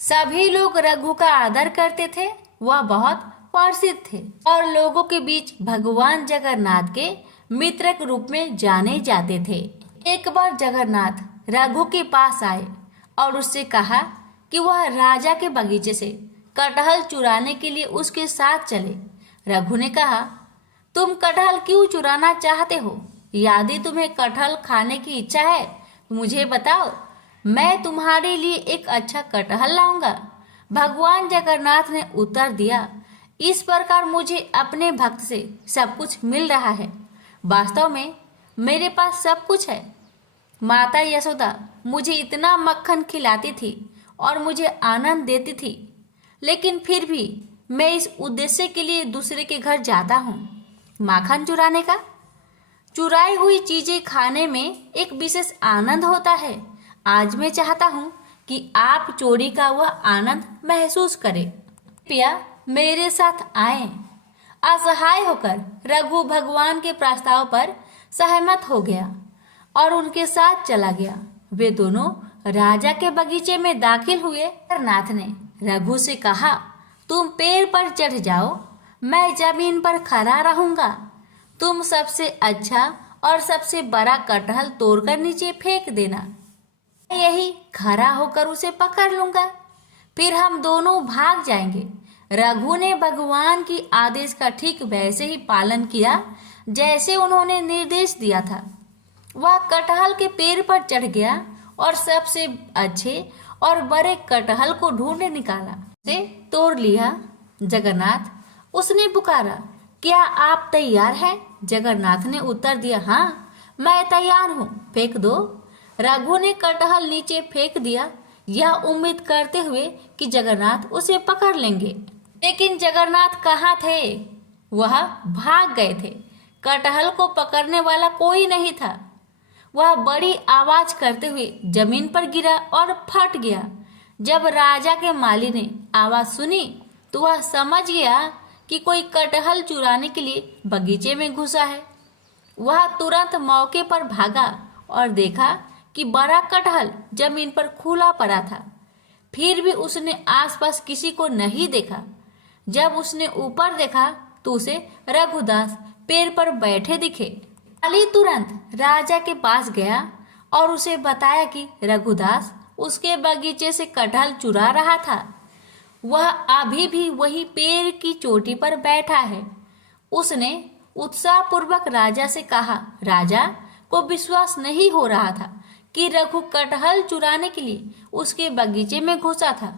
सभी लोग रघु का आदर करते थे। वह बहुत प्रसिद्ध थे और लोगों के बीच भगवान जगन्नाथ के मित्र के रूप में जाने जाते थे। एक बार जगन्नाथ रघु के पास आए और उससे कहा कि वह राजा के बगीचे से कटहल चुराने के लिए उसके साथ चले। रघु ने कहा, तुम कटहल क्यों चुराना चाहते हो? यदि तुम्हें कटहल खाने की इच्छा है तो मुझे बताओ, मैं तुम्हारे लिए एक अच्छा कटहल लाऊंगा। भगवान जगन्नाथ ने उत्तर दिया, इस प्रकार मुझे अपने भक्त से सब कुछ मिल रहा है। वास्तव में मेरे पास सब कुछ है। माता यशोदा मुझे इतना मक्खन खिलाती थी और मुझे आनंद देती थी, लेकिन फिर भी मैं इस उद्देश्य के लिए दूसरे के घर जाता हूँ, माखन चुराने का। चुराई हुई चीजें खाने में एक विशेष आनंद होता है। आज मैं चाहता हूँ कि आप चोरी का वह आनंद महसूस करें। कृपया मेरे साथ आए। असहाय होकर रघु भगवान के प्रस्ताव पर सहमत हो गया और उनके साथ चला गया। वे दोनों राजा के बगीचे में दाखिल हुए। जगन्नाथ ने रघु से कहा, तुम पेड़ पर चढ़ जाओ, मैं जमीन पर खड़ा रहूंगा। तुम सबसे अच्छा और सबसे बड़ा कटहल तोड़कर नीचे फेंक देना। मैं यही खड़ा होकर उसे पकड़ लूंगा, फिर हम दोनों भाग जाएंगे। रघु ने भगवान की आदेश का ठीक वैसे ही पालन किया जैसे उन्होंने निर्देश दिया था। वह कटहल के पेड़ पर चढ़ गया और सबसे अच्छे और बड़े कटहल को ढूंढ निकाला, उसे तोड़ लिया। जगन्नाथ, उसने पुकारा, क्या आप तैयार हैं? जगन्नाथ ने उत्तर दिया, हाँ, मैं तैयार हूँ, फेंक दो। रघु ने कटहल नीचे फेंक दिया, यह उम्मीद करते हुए कि जगन्नाथ उसे पकड़ लेंगे। लेकिन जगन्नाथ कहाँ थे? वह भाग गए थे। कटहल को पकड़ने वाला कोई नहीं था। वह बड़ी आवाज करते हुए जमीन पर गिरा और फट गया। जब राजा के माली ने आवाज सुनी तो वह समझ गया कि कोई कटहल चुराने के लिए बगीचे में घुसा है। वह तुरंत मौके पर भागा और देखा कि बड़ा कटहल जमीन पर खुला पड़ा था। फिर भी उसने आसपास किसी को नहीं देखा। जब उसने ऊपर देखा तो उसे रघुदास पेड़ पर बैठे दिखे। माली तुरंत राजा के पास गया और उसे बताया कि रघुदास उसके बगीचे से कटहल चुरा रहा था। वह अभी भी वही पेड़ की चोटी पर बैठा है। उसने उत्साहपूर्वक राजा से कहा। राजा को विश्वास नहीं हो रहा था कि रघु कटहल चुराने के लिए उसके बगीचे में घुसा था।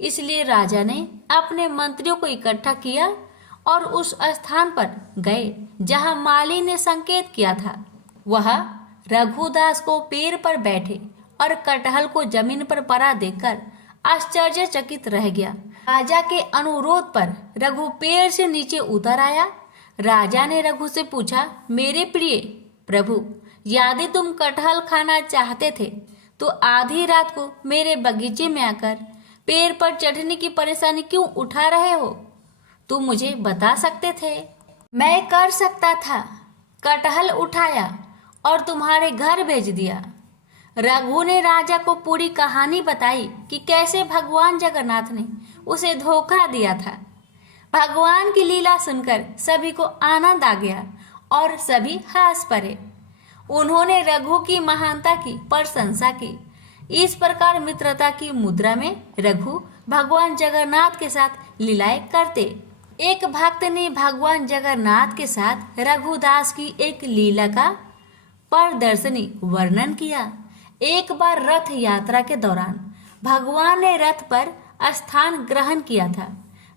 इसलिए राजा ने अपने मंत्रियों को इकट्ठा किया और उस स्थान पर गए जहां माली ने संकेत किया था। वह रघुदास को पेड़ पर बैठे और कटहल को जमीन पर पड़ा देखकर आश्चर्यचकित रह गया। राजा के अनुरोध पर रघु पेड़ से नीचे उतर आया। राजा ने रघु से पूछा, मेरे प्रिय प्रभु, यदि तुम कटहल खाना चाहते थे तो आधी रात को मेरे बगीचे में आकर पेड़ पर चढ़ने की परेशानी क्यों उठा रहे हो? तुम मुझे बता सकते थे, मैं कर सकता था। कटहल उठाया और तुम्हारे घर भेज दिया। रघु ने राजा को पूरी कहानी बताई कि कैसे भगवान जगन्नाथ ने उसे धोखा दिया था। भगवान की लीला सुनकर सभी को आनंद आ गया और सभी हंस पड़े। उन्होंने रघु की महानता की प्रशंसा की। इस प्रकार मित्रता की मुद्रा में रघु भगवान जगन्नाथ के साथ लीलाएं करते। एक भक्त ने भगवान जगन्नाथ के साथ रघुदास की एक लीला का प्रदर्शनी वर्णन किया। एक बार रथ यात्रा के दौरान भगवान ने रथ पर स्थान ग्रहण किया था।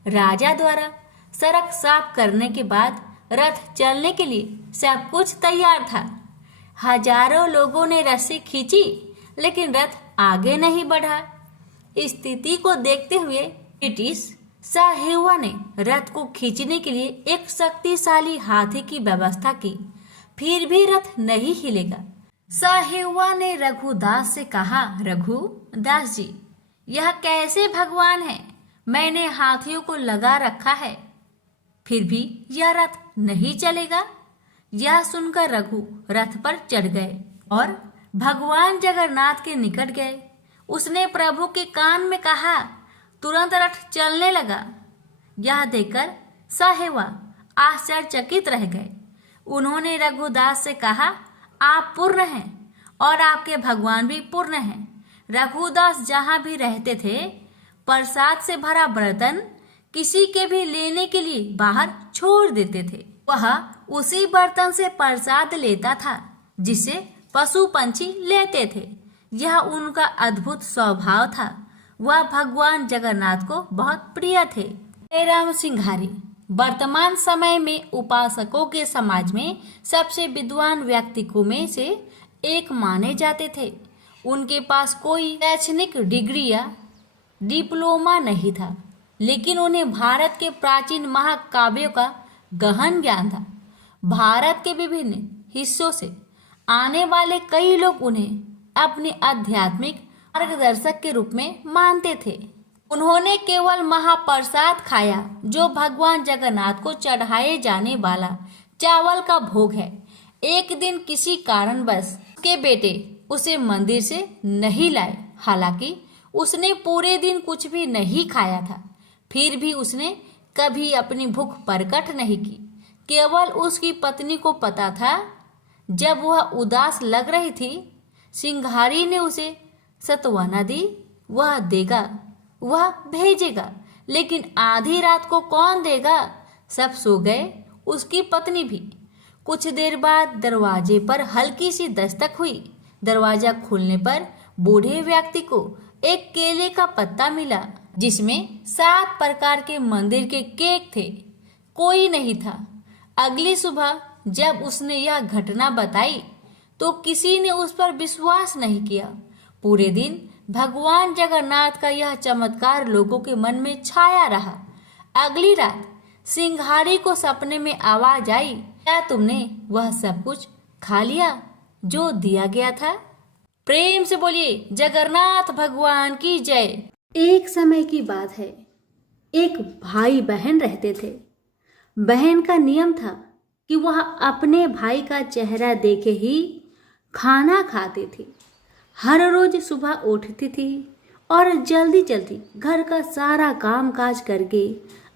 राजा द्वारा सड़क साफ करने के बाद रथ चलने के लिए सब कुछ तैयार था। हजारों लोगों ने रस्सी खींची, लेकिन रथ आगे नहीं बढ़ा। स्थिति को देखते हुए ब्रिटिश साहेबा ने रथ को खींचने के लिए एक शक्तिशाली हाथी की व्यवस्था की, फिर भी रथ नहीं हिलेगा। साहेबा ने रघुदास से कहा, रघुदास जी, यह कैसे भगवान है? मैंने हाथियों को लगा रखा है, फिर भी यह रथ नहीं चलेगा। यह सुनकर रघु रथ पर चढ़ गए और भगवान जगन्नाथ के निकट गए। उसने प्रभु के कान में कहा, तुरंत रथ चलने लगा। यह देखकर साहेबा आश्चर्यचकित रह गए। उन्होंने रघुदास से कहा, आप पूर्ण हैं और आपके भगवान भी पूर्ण हैं। रघुदास जहाँ भी रहते थे, प्रसाद से भरा बर्तन किसी के भी लेने के लिए बाहर छोड़ देते थे। वह उसी बर्तन से प्रसाद लेता था जिसे पशु पंछी लेते थे। यह उनका अद्भुत स्वभाव था। वह भगवान जगन्नाथ को बहुत प्रिय थे। जयराम सिंघारी वर्तमान समय में उपासकों के समाज में सबसे विद्वान व्यक्तित्वों में से एक माने जाते थे। उनके पास कोई शैक्षणिक डिग्री या डिप्लोमा नहीं था, लेकिन उन्हें भारत के प्राचीन महाकाव्यों का गहन ज्ञान था। भारत के विभिन्न हिस्सों से आने वाले कई लोग उन्हें अपने आध्यात्मिक मार्गदर्शक के रूप में मानते थे। उन्होंने केवल महाप्रसाद खाया, जो भगवान जगन्नाथ को चढ़ाए जाने वाला चावल का भोग है। एक दिन किसी कारणवश उसके बेटे उसे मंदिर से नहीं लाए। हालांकि उसने पूरे दिन कुछ भी नहीं खाया था, फिर भी उसने कभी अपनी भूख प्रकट नहीं की। केवल उसकी पत्नी को पता था। जब वह उदास लग रही थी, सिंघारी ने उसे सत्वना दी। वह देगा, वह भेजेगा, लेकिन आधी रात को कौन देगा? सब सो गए, उसकी पत्नी भी। कुछ देर बाद दरवाजे पर हल्की सी दस्तक हुई। दरवाजा खुलने पर बूढ़े व्यक्ति को एक केले का पत्ता मिला, जिसमें 7 प्रकार के मंदिर के केक थे। कोई नहीं था। अगली सुबह जब उसने यह घटना बताई तो किसी ने उस पर विश्वास नहीं किया। पूरे दिन भगवान जगन्नाथ का यह चमत्कार लोगों के मन में छाया रहा। अगली रात सिंघारी को सपने में आवाज आई, क्या तुमने वह सब कुछ खा लिया जो दिया गया था? प्रेम से बोलिए जगन्नाथ भगवान की जय। एक समय की बात है, एक भाई बहन रहते थे। बहन का नियम था कि वह अपने भाई का चेहरा देखे ही खाना खाती थी। हर रोज सुबह उठती थी और जल्दी जल्दी घर का सारा काम काज करके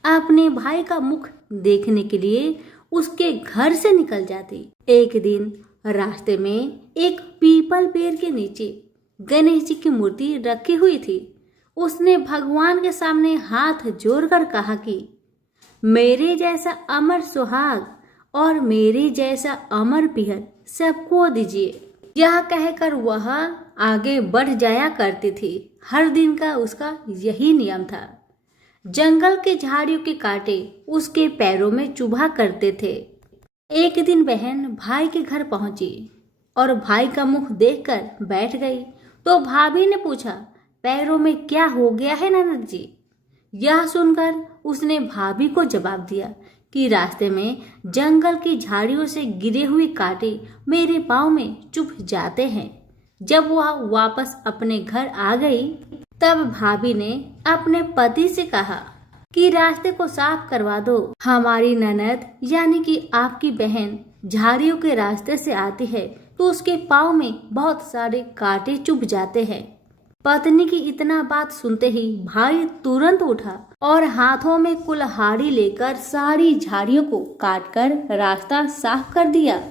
अपने भाई का मुख देखने के लिए उसके घर से निकल जाती। एक दिन रास्ते में एक पीपल पेड़ के नीचे गणेश जी की मूर्ति रखी हुई थी। उसने भगवान के सामने हाथ जोड़कर कहा कि मेरे जैसा अमर सुहाग और मेरे जैसा अमर पिहर सबको दीजिए। यह कहकर वह आगे बढ़ जाया करती थी। हर दिन का उसका यही नियम था। जंगल के झाड़ियों के कांटे उसके पैरों में चुभा करते थे। एक दिन बहन भाई के घर पहुंची और भाई का मुख देखकर बैठ गई। तो भाभी ने पूछा, पैरों में क्या हो गया है ननद जी? यह सुनकर उसने भाभी को जवाब दिया कि रास्ते में जंगल की झाड़ियों से गिरे हुए कांटे मेरे पाँव में चुभ जाते हैं। जब वह वापस अपने घर आ गई तब भाभी ने अपने पति से कहा कि रास्ते को साफ करवा दो। हमारी ननद यानी कि आपकी बहन झाड़ियों के रास्ते से आती है तो उसके पाँव में बहुत सारे कांटे चुभ जाते हैं। पत्नी की इतना बात सुनते ही भाई तुरंत उठा और हाथों में कुल्हाड़ी लेकर सारी झाड़ियों को काटकर रास्ता साफ कर दिया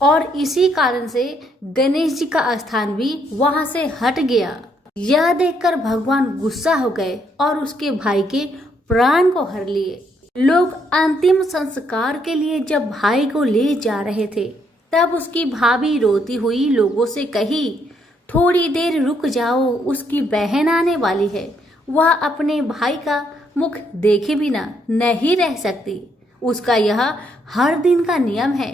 और इसी कारण से गणेश जी का स्थान भी वहां से हट गया। यह देखकर भगवान गुस्सा हो गए और उसके भाई के प्राण को हर लिए। लोग अंतिम संस्कार के लिए जब भाई को ले जा रहे थे तब उसकी भाभी रोती हुई लोगों से कही, थोड़ी देर रुक जाओ, उसकी बहन आने वाली है, वह अपने भाई का मुख देखे बिना नहीं रह सकती, उसका यह हर दिन का नियम है।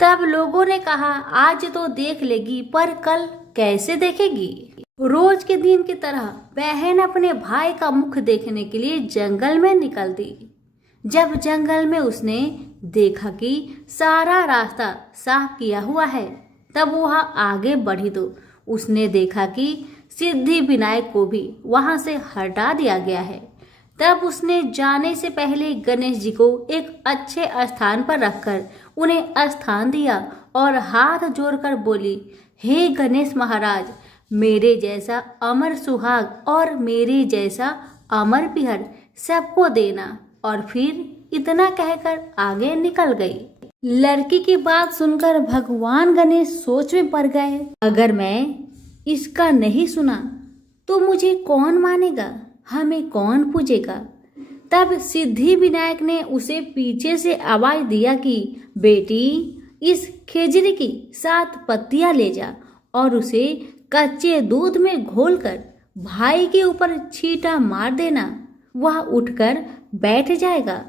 तब लोगों ने कहा, आज तो देख लेगी पर कल कैसे देखेगी। रोज के दिन की तरह बहन अपने भाई का मुख देखने के लिए जंगल में निकल दी। जब जंगल में उसने देखा कि सारा रास्ता साफ किया हुआ है तब वह आगे बढ़ी तो उसने देखा कि सिद्धि विनायक को भी वहां से हटा दिया गया है। तब उसने जाने से पहले गणेश जी को एक अच्छे स्थान पर रखकर उन्हें स्थान दिया और हाथ जोड़कर बोली, हे गणेश महाराज, मेरे जैसा अमर सुहाग और मेरे जैसा अमर पिहर सबको देना। और फिर इतना कहकर आगे निकल गई। लड़की की बात सुनकर भगवान गणेश सोच में पड़ गए, अगर मैं इसका नहीं सुना तो मुझे कौन मानेगा, हमें कौन पूजेगा। तब सिद्धि विनायक ने उसे पीछे से आवाज दिया कि बेटी, इस खेजड़ी की 7 पत्तियां ले जा और उसे कच्चे दूध में घोलकर भाई के ऊपर छींटा मार देना, वह उठकर बैठ जाएगा।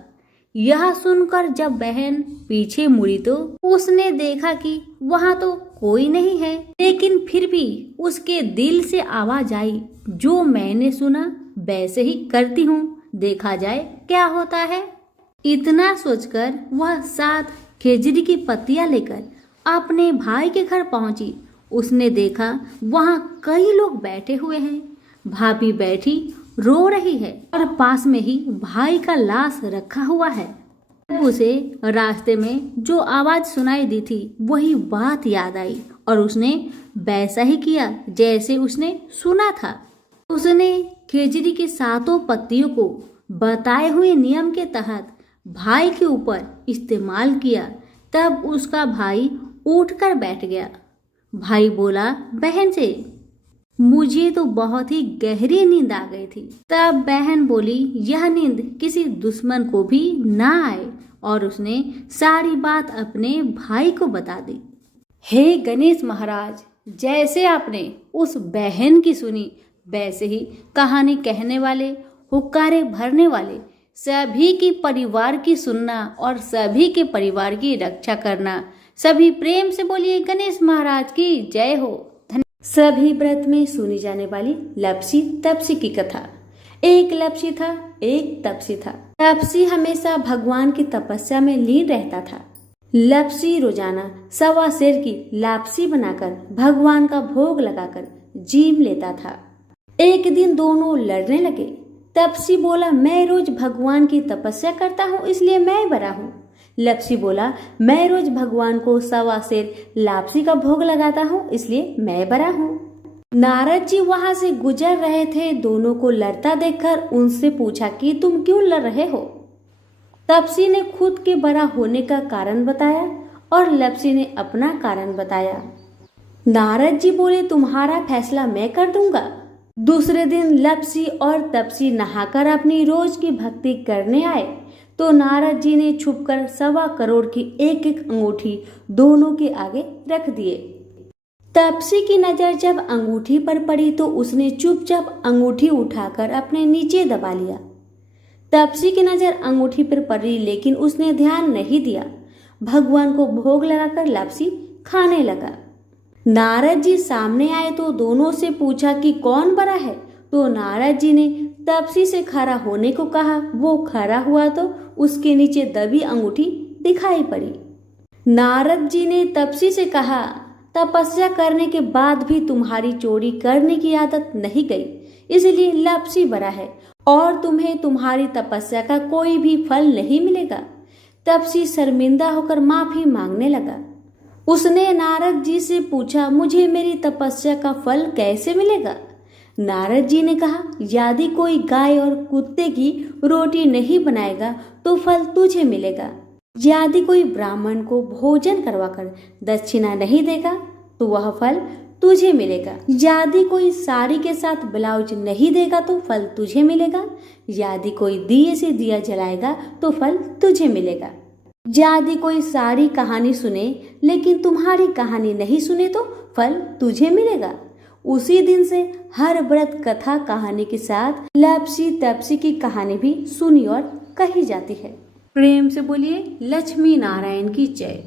यह सुनकर जब बहन पीछे मुड़ी तो उसने देखा कि वहां तो कोई नहीं है, लेकिन फिर भी उसके दिल से आवाज आई, जो मैंने सुना वैसे ही करती हूँ, देखा जाए क्या होता है। इतना सोचकर वह 7 खेजड़ी की पत्तियां लेकर अपने भाई के घर पहुंची। उसने देखा वहां कई लोग बैठे हुए हैं। भाभी बैठी रो रही है और पास में ही भाई का लाश रखा हुआ है। उसे रास्ते में जो आवाज सुनाई दी थी वही बात याद आई और उसने वैसा ही किया जैसे उसने सुना था। उसने खेजड़ी की 7 पत्तियों को बताए हुए नियम के तहत भाई के ऊपर इस्तेमाल किया। तब उसका भाई उठकर बैठ गया। भाई बोला बहन से, मुझे तो बहुत ही गहरी नींद आ गई थी। तब बहन बोली, यह नींद किसी दुश्मन को भी ना आए, और उसने सारी बात अपने भाई को बता दी। हे गणेश महाराज, जैसे आपने उस बहन की सुनी वैसे ही कहानी कहने वाले, हुक्कारे भरने वाले सभी की परिवार की सुनना और सभी के परिवार की रक्षा करना। सभी प्रेम से बोलिए गणेश महाराज की जय हो। सभी व्रत में सुनी जाने वाली लपसी तपसी की कथा। एक लपसी था, एक तपसी था। तपसी हमेशा भगवान की तपस्या में लीन रहता था। लपसी रोजाना 1.25 सेर की लापसी बनाकर भगवान का भोग लगाकर जीम लेता था। एक दिन दोनों लड़ने लगे। तपसी बोला, मैं रोज भगवान की तपस्या करता हूँ इसलिए मैं बड़ा हूँ। लपसी बोला, मैं रोज भगवान को 1.25 सेर लापसी का भोग लगाता हूँ इसलिए मैं बड़ा हूँ। नारद जी वहां से गुजर रहे थे। दोनों को लड़ता देखकर उनसे पूछा कि तुम क्यों लड़ रहे हो। तपसी ने खुद के बड़ा होने का कारण बताया और लपसी ने अपना कारण बताया। नारद जी बोले, तुम्हारा फैसला मैं कर दूंगा। दूसरे दिन लपसी और तपसी नहाकर अपनी रोज की भक्ति करने आए तो नारद जी ने छुपकर 1.25 करोड़ की एक अंगूठी दोनों के आगे रख दिए। तपसी की नजर जब अंगूठी पर पड़ी तो उसने चुपचाप अंगूठी उठाकर अपने नीचे दबा लिया। तपसी की नजर अंगूठी पर पड़ी लेकिन उसने ध्यान नहीं दिया। भगवान को भोग लगाकर लपसी खाने लगा। नारद जी सामने आए तो दोनों से पूछा कि कौन बड़ा है, तो नारद जी ने तपसी से खड़ा होने को कहा। वो खड़ा हुआ तो उसके नीचे दबी अंगूठी दिखाई पड़ी। नारद जी ने तपसी से कहा, तपस्या करने के बाद भी तुम्हारी चोरी करने की आदत नहीं गई, इसलिए लापसी बड़ा है और तुम्हें तुम्हारी तपस्या का कोई भी फल नहीं मिलेगा। तपसी शर्मिंदा होकर माफी मांगने लगा। उसने नारद जी से पूछा, मुझे मेरी तपस्या का फल कैसे मिलेगा? नारद जी ने कहा, यदि कोई गाय और कुत्ते की रोटी नहीं बनाएगा तो फल तुझे मिलेगा। यदि कोई ब्राह्मण को भोजन करवाकर दक्षिणा नहीं देगा तो वह फल तुझे मिलेगा। यदि कोई साड़ी के साथ ब्लाउज नहीं देगा तो फल तुझे मिलेगा। यदि कोई दिए से दिया जलाएगा तो फल तुझे मिलेगा। यदि कोई सारी कहानी सुने लेकिन तुम्हारी कहानी नहीं सुने तो फल तुझे मिलेगा। उसी दिन से हर व्रत कथा कहानी के साथ लापसी तपसी की कहानी भी सुनी और कही जाती है। प्रेम से बोलिए लक्ष्मी नारायण की जय।